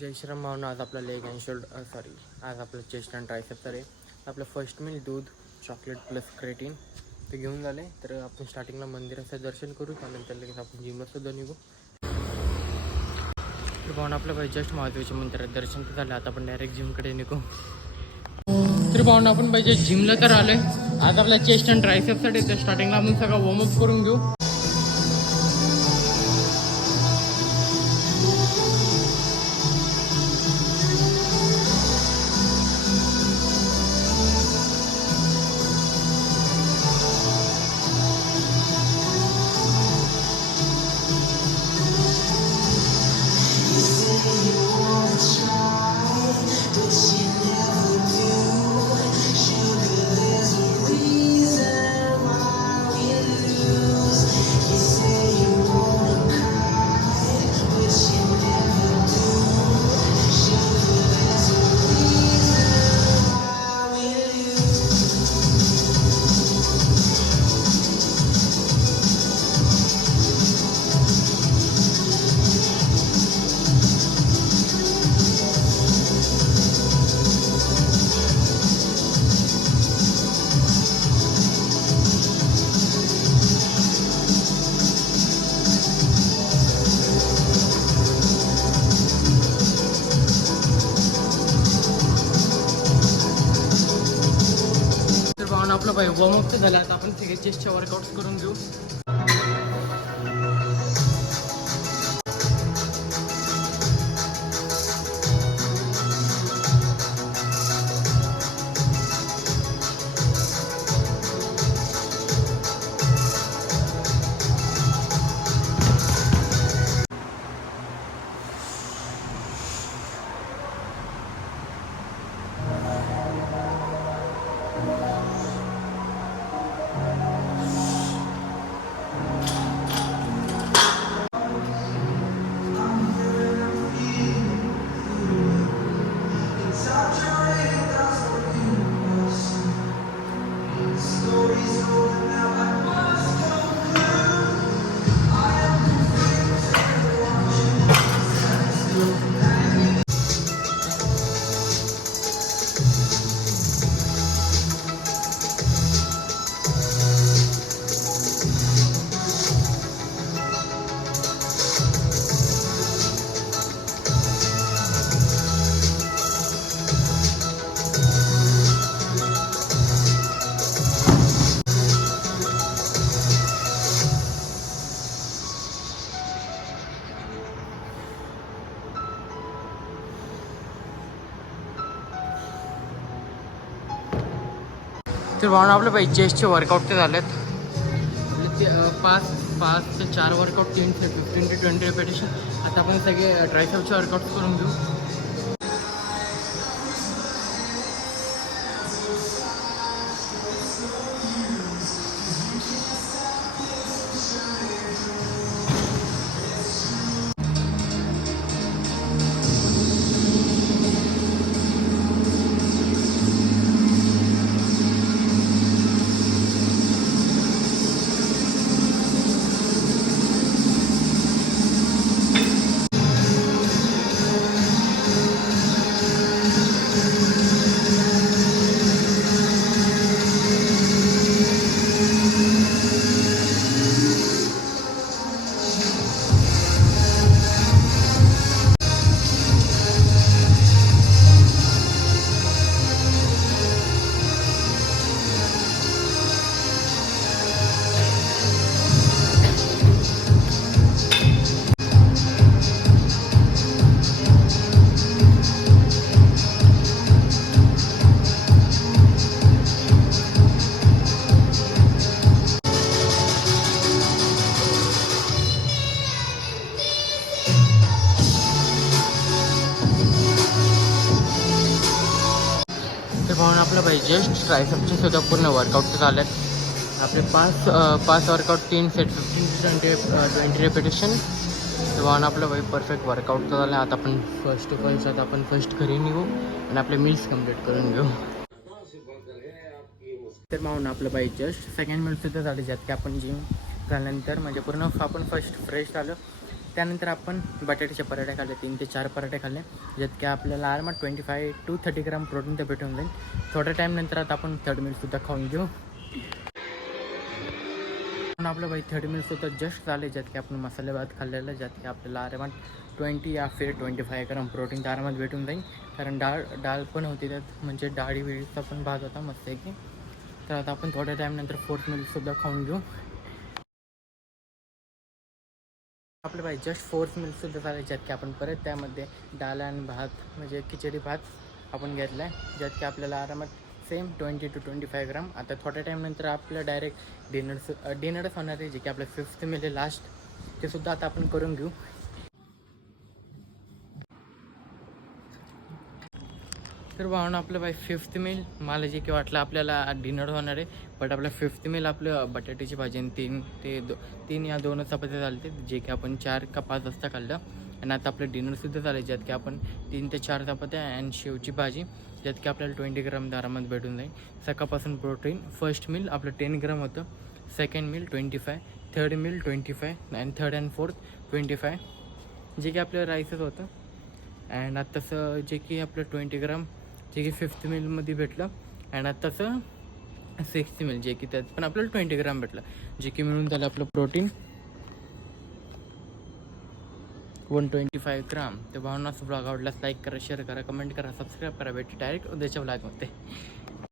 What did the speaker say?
जय श्रीराम भावना. आज आपला leg and आज आपलं चेस्ट अँड ट्रायसेप्स आहे. आपलं फर्स्ट मील दूध चॉकलेट प्लस क्रेटीन ते घेऊन झाले. तर आपण स्टार्टिंगला मंदिराचं दर्शन करू, त्यानंतर लगेच आपण जिमला सुद्धा निघू. तर भावना आपलं बाई जस्ट महादेवाच्या मंदिरात दर्शन तर झालं. आता आपण डायरेक्ट जिमकडे निघू. तर भावना आपण पाहिजे जिमला तर आलोय. आज आपल्या चेस्ट अँड ट्रायसेप्ससाठी तर स्टार्टिंगला आपण सगळं वॉर्मअप करून घेऊ. आपलं भाई वॉर्मअप तर झालं. आता आपण सगळे चेस्टचे वर्कआउट्स करून घेऊ. तर भावना आपलं पाहिजे चेस्टचे वर्कआउट ते झालेत. ते पाच ते 4 वर्कआउट 3 ते 15 ते 20 रेपिटेशन. आता आपण सगळे ट्रायसेप्सचे वर्कआउट करून घेऊ. ते पाहून आपलं पाहिजे जस्ट ट्रायसेप्सचे सुद्धा पूर्ण वर्कआउट झालेत. आपले पाच वर्कआउट 3 सेट 15 ते 20 रेपिटेशन. ते पाहून आपलं भाई परफेक्ट वर्कआउट झालं. आता आपण फर्स्ट घरी निघू आणि आपले मील्स कंप्लीट करून घेऊ. तर पाहून आपलं पाहिजे जस्ट सेकंड मील सुद्धा झाले, ज्यात की आपण जिम झाल्यानंतर म्हणजे पूर्ण आपण फर्स्ट फ्रेश झालं. त्यानंतर आपण बटाट्याचे पराठे खाल्ले, 3 ते 4 पराठे खाल्ले, ज्यात की आपल्याला आरामात 25 to 30 ग्राम प्रोटीन तर भेटून जाईल. थोड्या टाईम नंतर आता आपण थर्ड मीलसुद्धा खाऊन घेऊ. पण आपलं भाई थर्ड मीलसुद्धा जस्ट झाले, ज्यात की आपण मसाले भात खाल्लेला, ज्यात की आपल्याला आरामात 20 या फिर 25 ग्राम प्रोटीन तर आरामात भेटून जाईल. कारण डाळ पण होती त्यात, म्हणजे डाळी वेळीचा पण भात होता मस्त आहे की. तर आता आपण थोड्या टाईम नंतर फोर्थ मीलसुद्धा खाऊन घेऊ. आपलं भाई जस्ट फोर्थ मीलसुद्धा झालं, ज्यात की आपण परत त्यामध्ये डाळ आणि भात म्हणजे खिचडी भात आपण घेतला आहे, ज्यात की आपल्याला आरामात सेम 20 to 25 ग्राम. आता थोड्या टाईम नंतर आपलं डायरेक्ट डिनरच होणार आहे, जे की आपलं फिफ्थ मील आहे लास्ट, ते सुद्धा आता आपण करून घेऊ. तर भावना आपलं बाय फिफ्थ मील मला जे की वाटलं आपल्याला डिनर होणार आहे, बट आपलं फिफ्थ मील आपलं बटाट्याची भाजी आणि 3 या 2 चपात्या झाले, जे की आपण 4 का 5 वाजता खाल्लं. आणि आता आपलं डिनरसुद्धा झालं, ज्यात की आपण 3 ते 4 चपात्या आणि शेवची भाजी, ज्यात की आपल्याला 20 ग्राम दारामध्ये भेटून जाईल. सकाळपासून प्रोटीन फर्स्ट मील आपलं 10 ग्राम होतं, सेकंड मील 25, थर्ड मील 25 आणि थर्ड अँड फोर्थ 25, जे की आपलं राईसच होतं. अँड आता तसं जे की आपलं 20 ग्राम जे की फिफ्थ मीलमध्ये भेटलं. अँड आता तसं सिक्स्थ मील जे की त्यात पण आपल्याला 20 ग्राम भेटलं, जे की मिळून त्याला आपलं प्रोटीन 125 ग्राम. तर भावनाच ब्लॉग आवडल्यास लाईक करा, शेअर करा, कमेंट करा, सबस्क्राईब करा. भेटू डायरेक्ट उद्याच्या ब्लॉगमध्ये.